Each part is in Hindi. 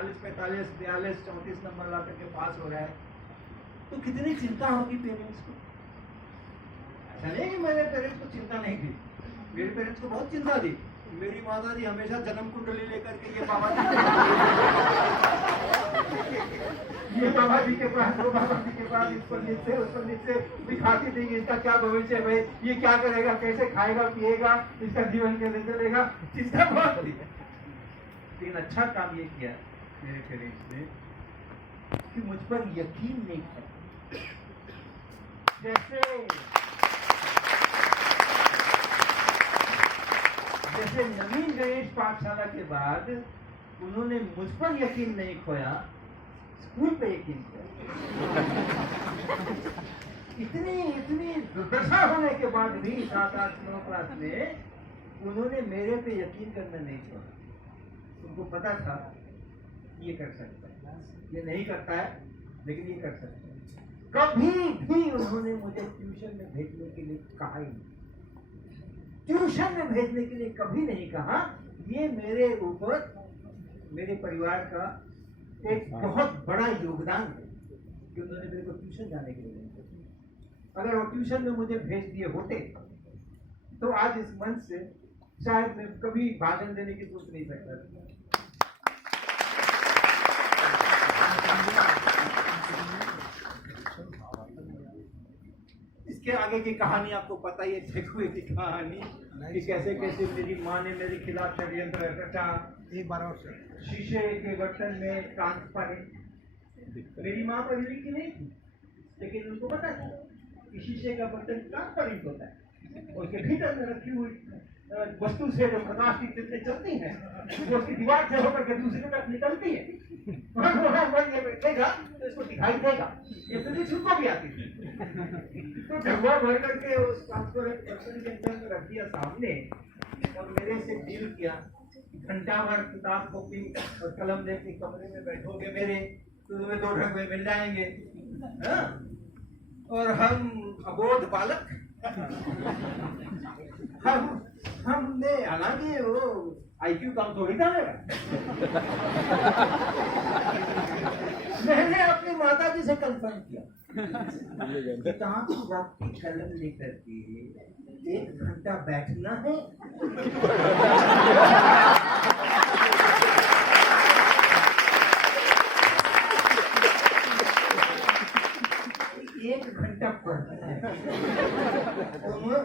40, 45, 42, 34 नंबर ला करके पास हो रहा है, तो कितनी चिंता होगी पेरेंट्स को। ऐसा नहीं कि मेरे पेरेंट्स को चिंता नहीं थी, मेरे पेरेंट्स को बहुत चिंता थी। मेरी माता जी हमेशा जन्म कुंडली लेकर के ये बाबा जी के पास, वो बाबा जी के पास, इस पंडित से उस पंडित से दिखाती थी कि इसका क्या भविष्य है भाई, ये क्या करेगा, कैसे खाएगा पिएगा, इसका जीवन कैसे चलेगा, चिंता बहुत थी। लेकिन अच्छा काम ये किया मेरे पेरेंट्स ने कि मुझ पर यकीन नहीं किया। जैसे नवीन गणेश पाठशाला के बाद उन्होंने मुझ पर यकीन नहीं खोया, स्कूल पे यकीन किया। इतनी दुर्दशा होने के बाद भी 7, 8, 9 क्लास में उन्होंने मेरे पे यकीन करना नहीं छोड़ा। उनको पता था ये कर सकता है, ये नहीं करता है लेकिन ये कर सकता है। कभी भी उन्होंने मुझे ट्यूशन में भेजने के लिए कहा ही नहीं, ट्यूशन में भेजने के लिए कभी नहीं कहा। ये मेरे ऊपर, मेरे परिवार का एक बहुत बड़ा योगदान है कि उन्होंने मेरे को ट्यूशन जाने के लिए नहीं भेजा। अगर वो ट्यूशन में मुझे भेज दिए होते तो आज इस मंच से शायद मैं कभी भाषण देने की सोच नहीं सकता। इसके आगे की कहानी आपको पता ही है, ठेकुए की कहानी कि कैसे कैसे मेरी माँ ने मेरे खिलाफ षड्यंत्र रचा। एक बार और शीशे के बर्तन में ट्रांसपेरेंट, मेरी माँ पढ़ी लिखी नहीं थी लेकिन उनको पता था कि शीशे का बर्तन ट्रांसपेरेंट होता है, उसके भीतर में रखी हुई वस्तु से जो प्रकाश की किरणें चलती हैं वो उसकी दीवार से होकर के दूसरी तरफ निकलती है, ये बैठेगा तो इसको दिखाई देगा। ये फिजिक्स उनको भी आती थी। तो डब्बा भर करके उस ट्रांसपेरेंट बर्तन के अंदर रख दिया सामने और मेरे से डील किया, घंटा भर किताब कॉपी और कलम लेके कमरे में बैठोगे मेरे तो तुम्हें 2 ढंग मिल जाएंगे। और हम अबोध बालक हमने, हालांकि वो IQ कम थोड़ी था मेरा। मैंने अपनी माता जी से कंफर्म किया, किताब कॉपी कलम लेकर के 1 घंटा बैठना है। 1 घंटा पढ़ना है।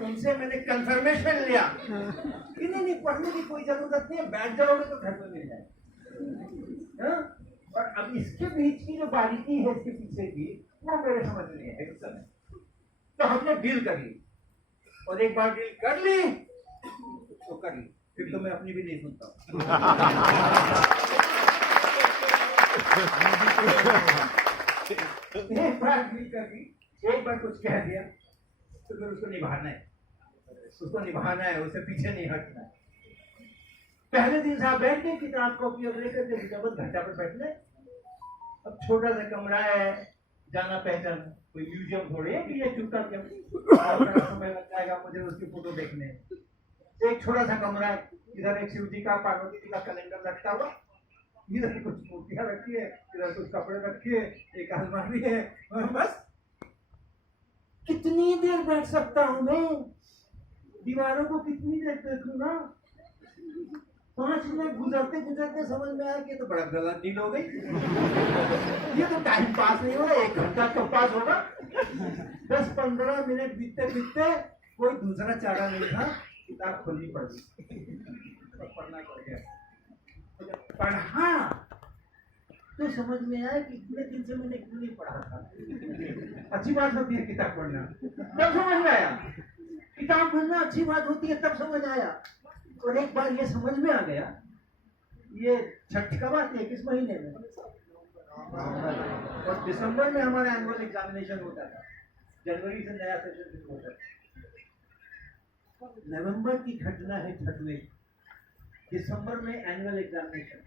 उनसे मैंने कंफर्मेशन लिया कि नहीं पढ़ने की कोई जरूरत नहीं है, बैठ जाओगे तो घर में मिल जाए। और अब इसके बीच की जो बारीकी है इसके पीछे की, वो मेरे समझ नहीं है इस समय। तो हमने डील कर ली, और एक बार डील कर ली तो कर ली, फिर तो मैं अपनी भी नहीं सुनता हूँ। एक बार डील कर ली, एक बार कुछ कह दिया तो फिर उसको निभाना है, उससे पीछे नहीं हटना है। पहले दिन साहब बैठ के किताब कॉपी और लेकर के जबरदस्त घंटा पर बैठने। अब छोटा सा कमरा है, जाना पहचान, कोई म्यूजियम थोड़ी है कि ये चुपका समय लग जाएगा मुझे उसकी फोटो देखने। एक छोटा सा कमरा है, इधर एक शिव जी का, पार्वती जी का कैलेंडर लटका हुआ, इधर कुछ मूर्तियां रखी है, इधर कुछ कपड़े रखे, एक अलमारी है, और बस। कितनी देर बैठ सकता हूं मैं, दीवारों को कितनी देर देखूंगा। 5 मिनट गुजरते गुजरते समझ में आया कि तो बड़ा गलत डील हो गई। ये तो टाइम पास नहीं हो रहा, 1 घंटा तो पास होगा। 10-15 मिनट बीतते बीतते कोई दूसरा चारा नहीं था, किताब खोलनी पड़ी, पढ़ना पड़ गया। पढ़ा तो समझ में आया कि इतने दिन से मैंने क्यों नहीं पढ़ा था। अच्छी बात होती है किताब पढ़ना, तब समझ में आया। किताब पढ़ना अच्छी बात होती है, तब समझ आया। और एक बार ये समझ में आ गया, ये छठ कब आती है, किस महीने में? और दिसंबर में हमारा एनुअल एग्जामिनेशन होता था, जनवरी से नया सेशन शुरू होता था। नवंबर की घटना है छठवें, दिसंबर में एनुअल एग्जामिनेशन,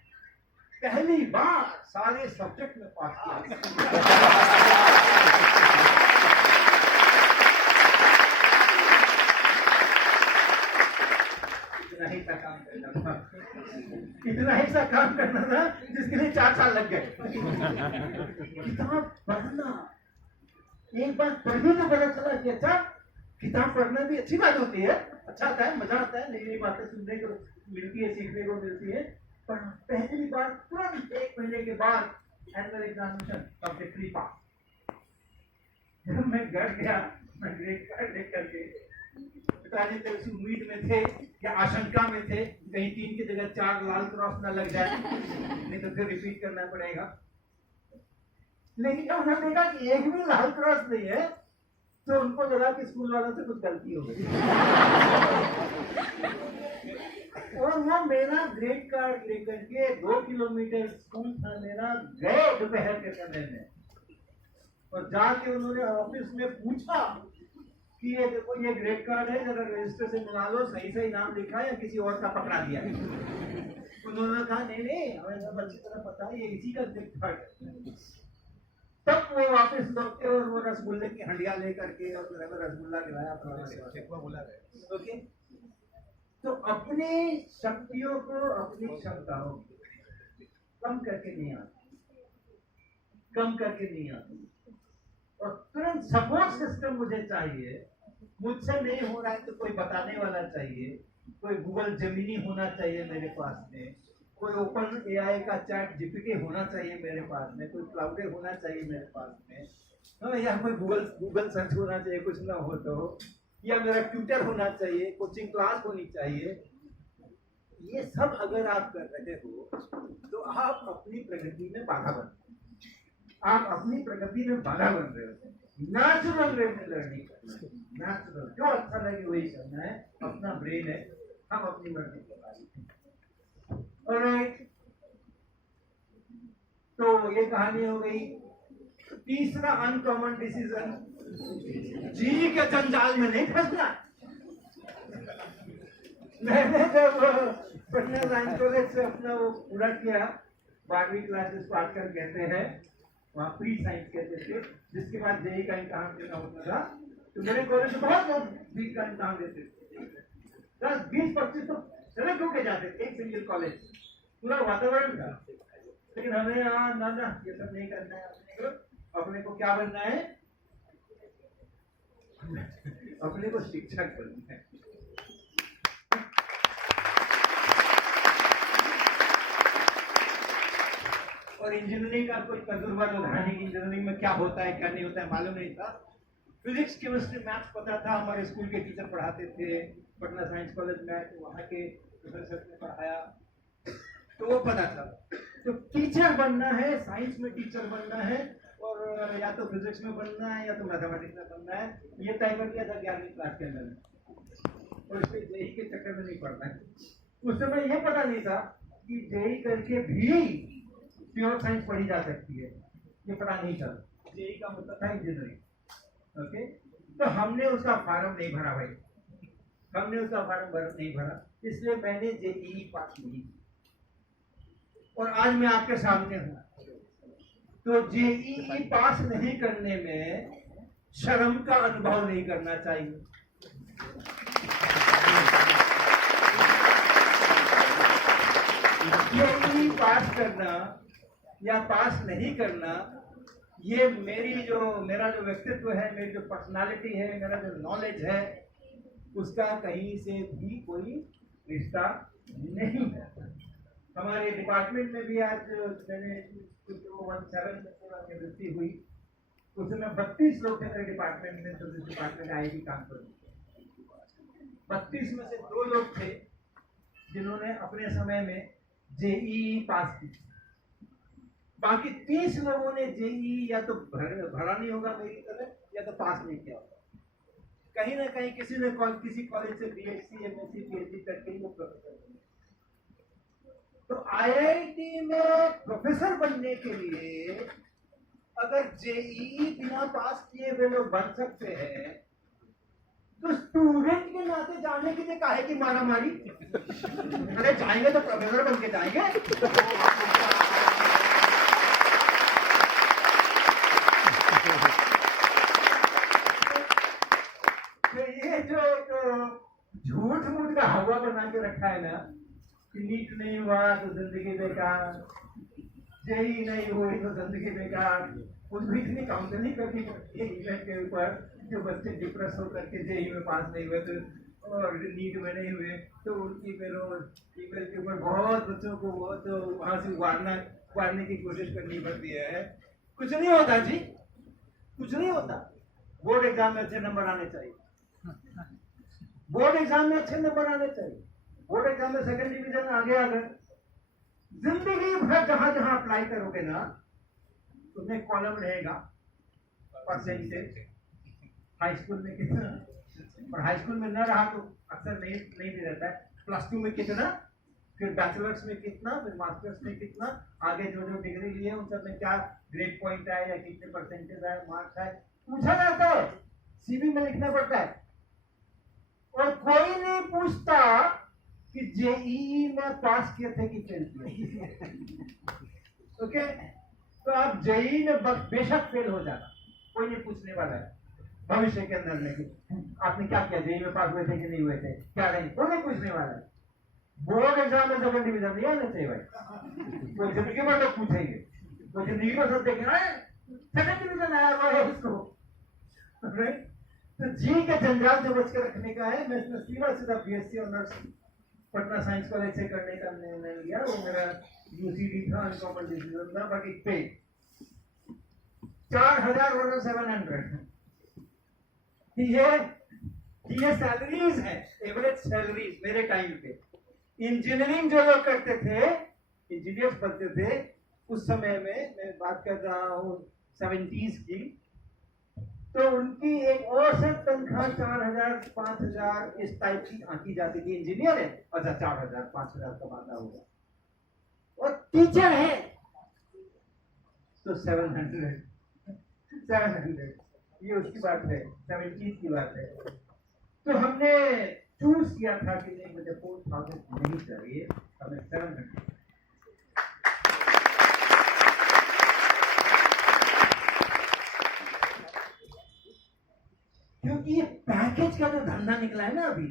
पहली बार सारे सब्जेक्ट में पास किया। इतना ही ही सा काम करना था, इतना ही सा काम करना था जिसके लिए 4 साल लग गए। किताब पढ़ना, एक बार पढ़ी तो पता चला कि अच्छा किताब पढ़ना भी अच्छी बात होती है, अच्छा आता है, मजा आता है, नई नई बातें सुनने को मिलती है, सीखने को मिलती है। पर पहली बार तुरंत 1 महीने के बाद एनुअल एग्जामिनेशन कंप्लीटली पास। जब मैं घर गया, मैं ग्रेड कार्ड देख करके, पिताजी तो इस उम्मीद में थे या आशंका में थे कहीं 3 की जगह 4 लाल क्रॉस ना लग जाए, नहीं तो फिर रिपीट करना पड़ेगा। लेकिन जब उन्होंने देखा कि एक भी लाल क्रॉस नहीं है, तो उनको लगा कि स्कूल वालों से कुछ गलती हो गई। और वो मेरा ग्रेड कार्ड लेकर के 2 किलोमीटर स्कूल था मेरा, गए दोपहर के समय में, और जाके उन्होंने ऑफिस में पूछा कि ये देखो ये ग्रेड कार्ड है, जरा रजिस्टर से मिला लो, सही सही नाम लिखा है या किसी और का पकड़ा दिया है। उन्होंने कहा नहीं हमें सब अच्छी तरह पता है, ये इसी का ग्रेड कार्ड है। तब वो वापस लौटे और वो रसगुल्ले की हंडिया लेकर के और फिर हमें रसगुल्ला खिलाया। ओके, तो अपनी शक्तियों को, अपनी क्षमताओं कम करके नहीं आती, कम करके नहीं आती। और तुरंत सपोर्ट सिस्टम मुझे चाहिए, मुझसे नहीं हो रहा है तो कोई बताने वाला चाहिए, कोई गूगल जेमिनी होना चाहिए मेरे पास में, कोई ओपन एआई का चैट जीपीटी होना चाहिए मेरे पास में, कोई क्लाउड होना चाहिए मेरे पास में, या कोई गूगल सर्च होना चाहिए कुछ ना हो तो, या मेरा ट्यूटर होना चाहिए, कोचिंग क्लास होनी चाहिए। ये सब अगर आप कर रहे हो तो आप अपनी प्रगति में बाधा बन रहे हो, आप अपनी प्रगति में बाधा बन रहे हो। नेचुरल वे में लर्निंग करना, नेचुरल जो अच्छा लगे वही करना है, अपना ब्रेन है, हम अपनी मर्जी के मालिक। ऑलराइट, तो ये कहानी हो गई। तीसरा अनकॉमन डिसीजन, जी के जंजाल में नहीं फंसना। मैंने जब पटना साइंस कॉलेज से अपना वो पूरा किया, 12वीं क्लासेस पास कर कहते हैं, वहाँ प्री साइंस कहते थे, जिसके बाद जेई का इम्तहान देना होता था। तो मेरे कॉलेज में बहुत लोग जेई का इम्तहान देते थे, 10-20-25 तो सेलेक्ट होके जाते थे, एक सिंगल कॉलेज, पूरा वातावरण था। लेकिन हमें यहाँ ना ये सब नहीं करना है, अपने को क्या बनना है, अपने को शिक्षक बनना है। और इंजीनियरिंग का कोई तजुर्बा तो था नहीं, इंजीनियरिंग में क्या होता है क्या नहीं होता है मालूम नहीं था। फिजिक्स केमिस्ट्री मैथ्स पता था, हमारे स्कूल के टीचर पढ़ाते थे, पटना साइंस कॉलेज में वहाँ के प्रोफेसर ने पढ़ाया, तो वो पता था। तो टीचर बनना है, साइंस में टीचर बनना है, और या तो फिजिक्स में बनना है या तो मैथमेटिक्स में बनना है, ये तय कर दिया था 11वीं क्लास के अंदर में। और इसलिए जेई के चक्कर में नहीं पढ़ना है। उस समय ये पता नहीं था कि जेई करके भी प्योर साइंस पढ़ी जा सकती है, ये पता नहीं था। जेई का मतलब था इंजीनियरिंग। ओके, तो हमने उसका फॉर्म नहीं भरा भाई, हमने उसका फॉर्म नहीं भरा, इसलिए मैंने जेई पास नहीं। और आज मैं आपके सामने हूँ। तो जेई पास नहीं करने में शर्म का अनुभव नहीं करना चाहिए। जेई पास करना या पास नहीं करना, ये मेरा जो व्यक्तित्व है, मेरी जो पर्सनालिटी है, मेरा जो नॉलेज है, उसका कहीं से भी कोई रिश्ता नहीं है। हमारे डिपार्टमेंट में भी आज मैंने 17 में पूरा निवृत्ति हुई, उस समय 32 लोग थे मेरे डिपार्टमेंट में, तो डिपार्टमेंट आईआईटी कानपुर में 32 में से 2 लोग थे जिन्होंने अपने समय में जेई पास की। बाकी 30 लोगों ने जेई या तो भरा नहीं होगा मेरी तरह, या तो पास नहीं किया होगा। कहीं ना कहीं किसी कॉलेज से बीएससी, एमएससी, पीएचडी तक के वो प्रोफेसर बने। तो आईआईटी में प्रोफेसर बनने के लिए अगर जेई बिना पास किए हुए लोग बन सकते हैं, तो स्टूडेंट के नाते जाने के लिए काहे की मारामारी? अरे जाएंगे तो प्रोफेसर बन के जाएंगे। तो ये जो झूठ मूठ का हवा बना के रखा है ना, जेई नहीं हुई तो जिंदगी बेकार। उनको इतनी काउंसलिंग करनी पड़ती है इवेंट के ऊपर, जो बच्चे डिप्रेस होकर के जेई में पास नहीं हुए तो और नीट में नहीं हुए तो उनकी फिर ईमेल के ऊपर बहुत बच्चों को बहुत वहां से उबारने की कोशिश करनी पड़ती है। कुछ नहीं होता जी, कुछ नहीं होता। बोर्ड एग्जाम में अच्छे नंबर आने चाहिए, बोर्ड एग्जाम में अच्छे नंबर आने चाहिए। बोर्ड एग्जाम में सेकंड डिवीजन आगे आ गए, जिंदगी भर जहां जहां अप्लाई करोगे ना उसमें कॉलम रहेगा परसेंटेज, हाई स्कूल में कितना, और हाई स्कूल में न रहा तो अक्सर नहीं भी रहता है। प्लस 2 में कितना, फिर बैचलर्स में कितना, फिर मास्टर्स में कितना, आगे जो जो डिग्री लिए उन सब में क्या ग्रेड पॉइंट आए या कितने परसेंटेज आए, मार्क्स आए, पूछा जाता है, सीवी में लिखना पड़ता है। और कोई नहीं पूछता कि जेईई में पास किए थे कि फेल किए। ओके, तो आप जेईई में बेशक फेल हो जाना, कोई नहीं पूछने वाला है भविष्य के अंदर में आपने क्या किया, जेईई में पास हुए थे कि नहीं हुए थे, क्या नहीं, कोई नहीं पूछने वाला है। बोर्ड एग्जाम में सेकंड डिवीजन नहीं आना चाहिए भाई, वो जिंदगी भर लोग पूछेंगे, वो जिंदगी भर सब देखेंगे सेकंड डिवीजन आया हुआ है उसको। तो जी के जंजाल से बच के रखने का है। मैं सीधा BSc honours Patna science college से करने का निर्णय लिया, वो मेरा यूसीडी था, अनकॉमन डिसीजन था, बट इट पे 4,700 ये सैलरीज है, एवरेज सैलरीज मेरे टाइम पे। इंजीनियरिंग जो लोग करते थे, इंजीनियर्स बनते थे उस समय में, मैं बात कर रहा हूँ 70s की, तो उनकी एक औसत तनख्वाह 4,000 5,000 इस टाइप की आंकी जाती थी। इंजीनियर है, अच्छा 4,000 5,000 कमाता होगा, और टीचर है तो 700, ये उसकी बात है, 70s की बात है। तो हमने चूज किया था कि नहीं, मुझे 4,000 नहीं चाहिए, हमें 700। क्योंकि ये पैकेज का जो धंधा निकला है ना अभी,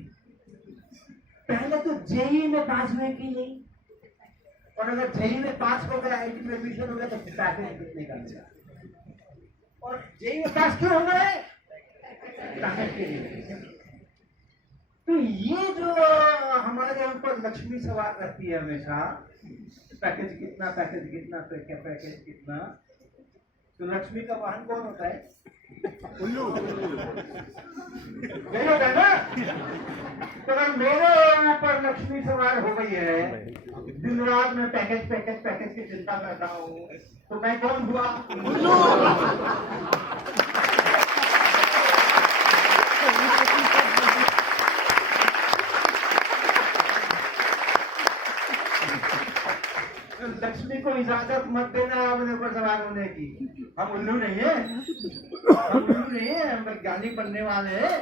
पहले तो जेईई में पास हुए कि नहीं, और अगर जेईई में पास हो गया, आईटी में एडमिशन हो गया, तो पैकेज कितने का मिला, और जेईई में पास क्यों हो गए, पैकेज के लिए। तो ये जो हमारे ऊपर लक्ष्मी सवार रहती है हमेशा, पैकेज कितना, पैकेज कितना, पैकेज कितना, तो लक्ष्मी का वाहन कौन होता है, उल्लू नहीं होता ना। तो अगर मेरे ऊपर लक्ष्मी सवार हो गई है, दिन रात में पैकेज पैकेज पैकेज की चिंता करता हूँ, तो मैं कौन हुआ, उल्लू। लक्ष्मी को इजाजत मत देना अपने ऊपर सवार होने की। हम उल्लू नहीं है, हम उल्लू नहीं है, हम वैज्ञानिक बनने वाले हैं,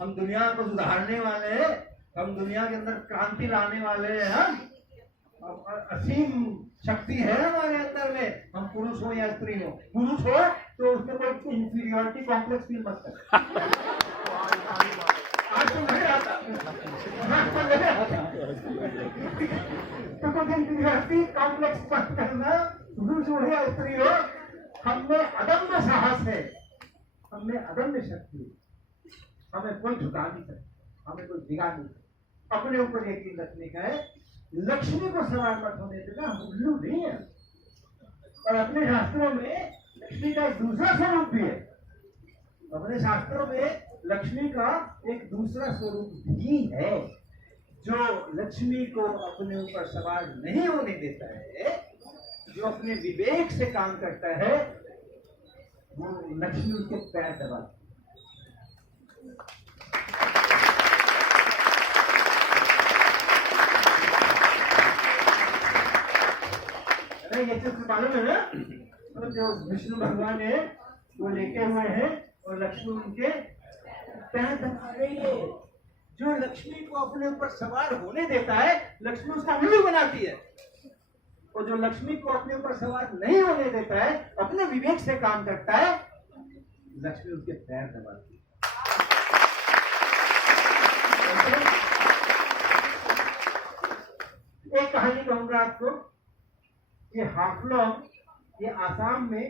हम दुनिया को सुधारने वाले हैं, हम दुनिया के अंदर क्रांति लाने वाले हैं। हम असीम शक्ति है हमारे अंदर में, हम पुरुष हो या स्त्री हो। पुरुष हो तो उसमें कोई इंफीरियरिटी कॉम्प्लेक्स फील मत कर। आज तो नहीं आता, तो कुछ इंफीरियरिटी कॉम्प्लेक्स मत करना, पुरुष हो या स्त्री हो। हमें अदम्य साहस है, हमें अदम्य शक्ति है, हमें कोई झुका नहीं सकता, हमें कोई बिगाड़ नहीं सकता। अपने ऊपर यकीन रखने का है, लक्ष्मी को सवार मत होने देना। हम उल्लू नहीं है। और अपने शास्त्रों में लक्ष्मी का एक दूसरा स्वरूप भी है, अपने शास्त्रों में लक्ष्मी का एक दूसरा स्वरूप भी है, जो लक्ष्मी को अपने ऊपर सवार नहीं होने देता है, जो अपने विवेक से काम करता है, वो लक्ष्मी उसके पैर दबाती है। ये चीज मालूम है ना, तो जो विष्णु भगवान है वो लेटे हुए हैं और लक्ष्मी उनके पैर दबा रही है। जो लक्ष्मी को अपने ऊपर सवार होने देता है, लक्ष्मी उसका उल्लू बनाती है, और जो लक्ष्मी को अपने ऊपर सवार नहीं होने देता है, अपने विवेक से काम करता है, लक्ष्मी उसके पैर दबाती है। एक कहानी कहूंगा आपको, ये हाफलॉन्ग ये आसाम में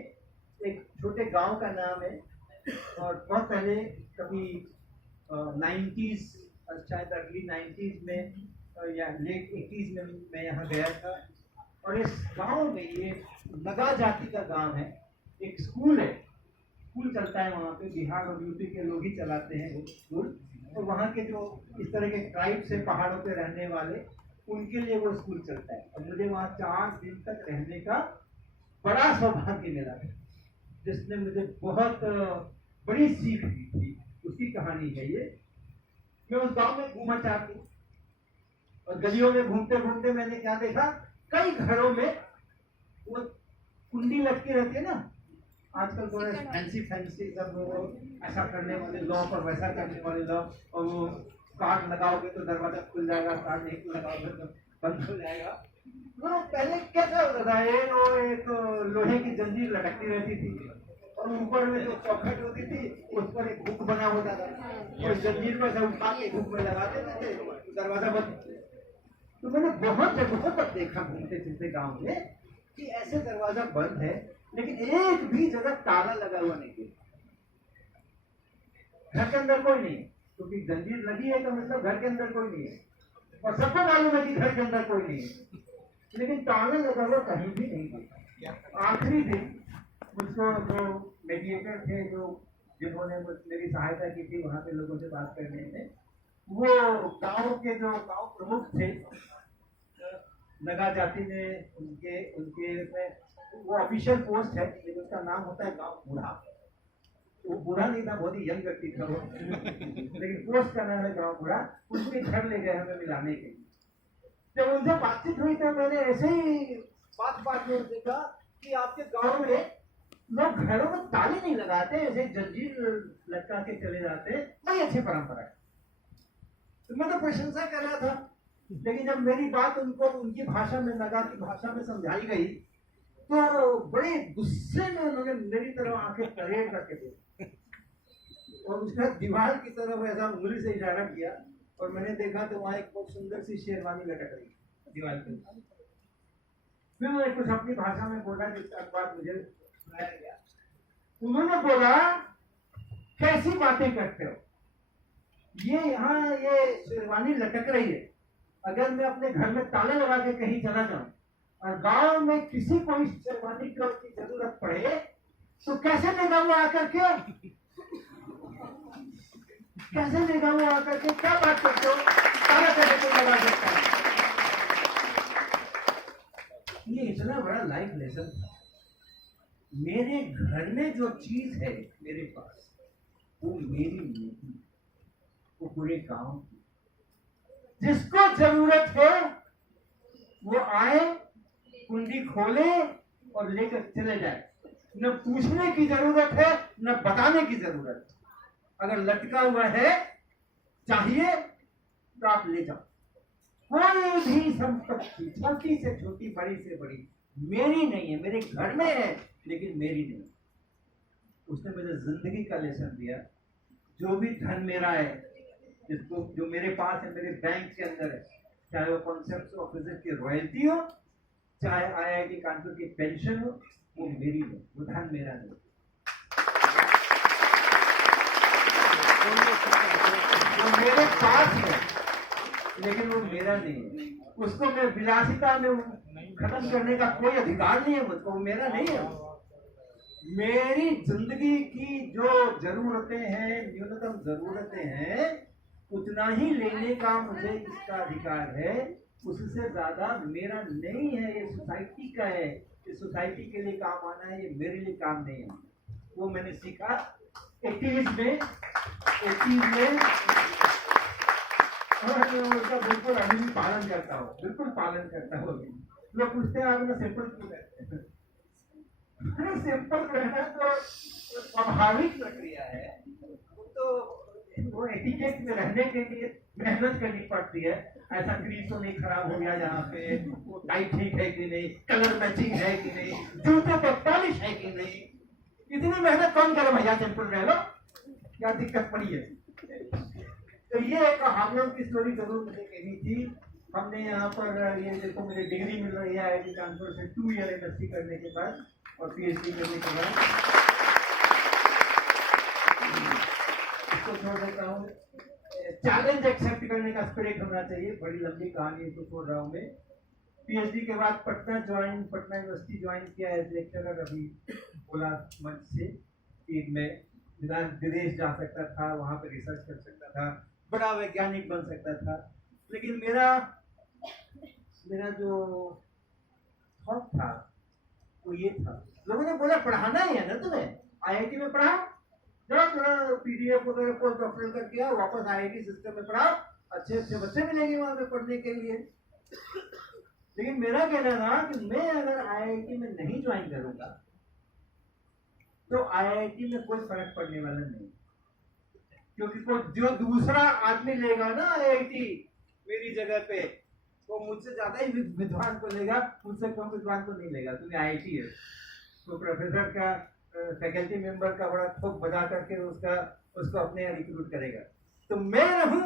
एक छोटे गांव का नाम है और बहुत पहले कभी 90s शायद अर्ली 90s में या लेट 80s में मैं यहाँ गया था और इस गांव में ये नगा जाति का गांव है। एक स्कूल है, स्कूल चलता है वहाँ पे, बिहार और यूपी के लोग ही चलाते हैं वो स्कूल। और वहाँ के जो इस तरह के ट्राइब से पहाड़ों पे रहने वाले उनके लिए वो स्कूल चलता है। और मुझे वहाँ 4 दिन तक रहने का बड़ा सौभाग्य मिला था, जिसने मुझे बहुत बड़ी सीख दी थी। उसकी कहानी है ये। मैं उस गांव में घूमा चाहती और गलियों में घूमते घूमते मैंने क्या देखा, कई घरों में वो कुंडी लटकी रहती है ना, आजकल थोड़े फैंसी फैंसी सब लोग ऐसा करने वाले लोग और वैसा करने वाले लोग, और वो कार्ड लगाओगे तो दरवाजा खुल जाएगा, कार्ड नहीं लगाओगे तो बंद हो जाएगा। तो पहले कैसा होता था, एक लोहे की जंजीर लटकती रहती थी और ऊपर में जो चौखट होती थी उस पर एक हुक बना होता था और जंजीर को ऐसा उठा के हुक में लगा देते थे, दरवाजा बंद। तो मैंने बहुत जगहों पर देखा घूमते फिरते गाँव में कि ऐसे दरवाजा बंद है लेकिन एक भी जगह ताला लगा हुआ नहीं है। घर के अंदर कोई नहीं है, क्योंकि जंजीर लगी है तो मतलब घर के अंदर कोई नहीं है और सबको मालूम है कि घर के अंदर कोई नहीं है, लेकिन ताला लगा हुआ कहीं भी नहीं है। आखिरी दिन मुझको जो मेडिएटर थे, जो जिन्होंने मेरी सहायता की थी वहां के लोगों से बात करने में, वो गांव के जो गांव प्रमुख थे नगा जाति ने उनके में वो ऑफिशियल पोस्ट है लेकिन उसका नाम होता है गांव बूढ़ा। वो बूढ़ा नहीं था, बहुत ही यंग व्यक्ति था वो लेकिन पोस्ट का नाम है गांव बूढ़ा। उसके घर ले गए हमें मिलाने के लिए। जब उनसे बातचीत हुई तो मैंने ऐसे ही बात में देखा कि आपके गांव में लोग घरों में ताले नहीं लगाते, ऐसे जंजीर लटका के चले जाते, बड़ी अच्छी परंपरा है। तो मैं तो प्रशंसा कर रहा था, लेकिन जब मेरी बात उनको उनकी भाषा में, नगा की भाषा में समझाई गई तो बड़े गुस्से में उन्होंने मेरी तरफ आंखें तरेड़ करके देखी और उसका दीवार की तरफ ऐसा उंगली से इशारा किया और मैंने देखा तो वहां एक बहुत सुंदर सी शेरवानी लटक रही दीवार के। फिर मैंने कुछ अपनी भाषा में बोला जिसका बात मुझे सुनाया गया। उन्होंने बोला, कैसी बातें करते हो, ये यहाँ ये शेरवानी लटक रही है, अगर मैं अपने घर में ताले लगा के कहीं चला जाऊं और गांव में किसी को इस शेरवानी की जरूरत पड़े तो कैसे लेगा वो आकर के, कैसे लेगा वो आकर के, क्या बात करते हो, ताला कैसे कोई लगा सकता है। ये इतना बड़ा लाइफ लेसन था। मेरे घर में जो चीज है मेरे पास वो मेरी नहीं, वो पूरे गांव की। जिसको जरूरत है वो आए, कुंडी खोले और लेकर चले जाए। न पूछने की जरूरत है न बताने की जरूरत है। अगर लटका हुआ है चाहिए तो आप ले जाओ। कोई भी संपत्ति छोटी से छोटी बड़ी से बड़ी मेरी नहीं है, मेरे घर में है लेकिन मेरी नहीं। उसने मुझे जिंदगी का लेसन दिया। जो भी धन मेरा है, जिसको जो मेरे पास है, मेरे बैंक के अंदर है, चाहे वो कॉन्सेप्ट ऑफ विजिट की रॉयल्टी हो, चाहे IIT कानपुर की पेंशन हो, वो मेरी है, वो धन मेरा नहीं। वो मेरे पास है लेकिन वो मेरा नहीं है। उसको मैं विलासिता में खत्म करने का कोई अधिकार नहीं है मुझको, वो मेरा नहीं है। मेरी जिंदगी की जो जरूरतें हैं, न्यूनतम जरूरतें हैं, उतना ही लेने का मुझे इसका अधिकार है। उससे ज्यादा मेरा नहीं है, ये सोसाइटी का है। ये सोसाइटी के लिए काम आना है, ये मेरे लिए काम नहीं है। वो मैंने सीखा 80s में और उसका बिल्कुल अभी भी पालन करता हूँ, बिल्कुल पालन करता हूँ। लोग पूछते हैं आपने सिंपल क्यों रहते हैं? सिंपल रहना तो स्वाभाविक प्रक्रिया है। वो एटिकेट में रहने के लिए मेहनत करनी पड़ती है। ऐसा ग्रीस तो नहीं खराब हो गया यहाँ पे, वो टाई ठीक है कि नहीं, कलर मैचिंग है कि नहीं, जूते पे पॉलिश है कि नहीं, इतनी मेहनत कौन करे भैया, सिंपल रह लो, क्या दिक्कत पड़ी है। तो ये एक हम लोग की स्टोरी जरूर मुझे कहनी थी। हमने यहाँ पर ये देखो मुझे डिग्री मिल रही है IIT कानपुर से 2 ईयर MSc करने के बाद, और PhD करने के बाद इसको छोड़ देता हूँ। चैलेंज एक्सेप्ट करने का स्पिरिट होना चाहिए। बड़ी लंबी कहानी इसको छोड़ रहा हूँ मैं। PhD के बाद पटना यूनिवर्सिटी ज्वाइन किया एज लेक्चरर। अभी बोला मंच से कि मैं विदेश जा सकता था, वहाँ पे रिसर्च कर सकता था, बड़ा वैज्ञानिक बन सकता था। लेकिन मेरा जो थॉट था वो ये था, लोगों ने बोला पढ़ाना ही है ना तुम्हें, IIT में पढ़ा, जरा थोड़ा PDF वगैरह पोस्ट डॉक्टरल करके आओ, वापस IIT सिस्टम में पढ़ाओ, अच्छे अच्छे बच्चे मिलेंगे वहां पे पढ़ने के लिए। लेकिन मेरा कहना था कि मैं अगर IIT में नहीं ज्वाइन करूंगा तो IIT में कोई फर्क पड़ने वाला नहीं, क्योंकि कोई जो दूसरा आदमी लेगा ना IIT मेरी जगह पे, वो मुझसे ज्यादा ही विद्वान को लेगा, मुझसे कम विद्वान को नहीं लेगा। क्योंकि IIT है तो प्रोफेसर का फैकल्टी मेंबर का बड़ा ठोक बजा करके उसको अपने यहाँ रिक्रूट करेगा। तो मैं रहूं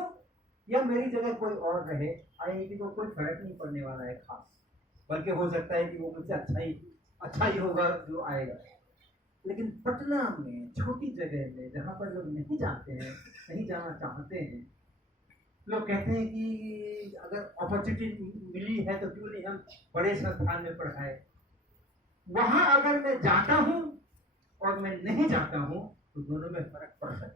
या मेरी जगह कोई और रहे, IIT को कोई फर्क नहीं पड़ने वाला है खास, बल्कि हो सकता है कि वो मुझसे अच्छा ही होगा जो आएगा। लेकिन पटना में छोटी जगह में जहाँ पर लोग नहीं जाते हैं, नहीं जाना चाहते हैं, लोग कहते हैं कि अगर अपॉर्चुनिटी मिली है तो क्यों नहीं हम बड़े संस्थान में पढ़ाए। वहां अगर मैं जाता हूं और मैं नहीं जाता हूं तो दोनों में फर्क पड़ सकता है।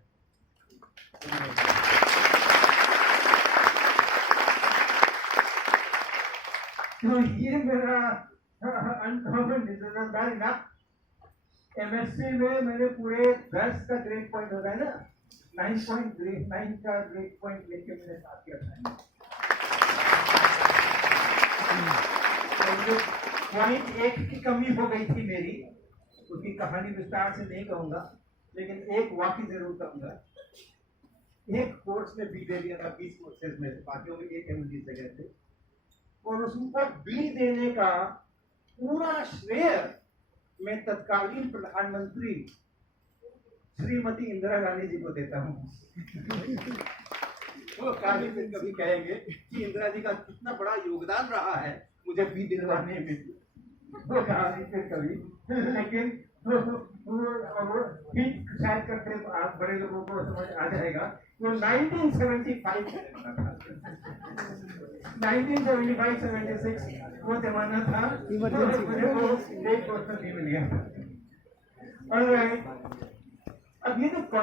तो ये मेरा अनकॉमन डिसीजन था ना। MSc में मैंने पूरे 10 का ग्रेड पॉइंट होता है ना, 9 का ग्रेड पॉइंट लेके मैंने स्टार्ट किया था। पॉइंट 1 की कमी हो गई थी मेरी, उसकी कहानी विस्तार से नहीं कहूंगा, लेकिन एक वाक्य जरूर कहूंगा। एक कोर्स में बी दे दिया था 20 कोर्सेज में से, बाकियों में एक MD जगह थे, और उसको बी देने का पूरा श्रेय मैं तत्कालीन प्रधानमंत्री श्रीमती इंदिरा गांधी जी को देता हूँ। वो काफी फिर कभी कहेंगे कि इंदिरा जी का कितना बड़ा योगदान रहा है मुझे बी दिलवाने में, वो कहानी फिर कभी। लेकिन ठीक शायद करते आप बड़े लोगों को समझ आ जाएगा। वो 1975-76 वो जमाना था, मुझे वो एक क्वेश्चन नहीं मिल गया। अब ये जो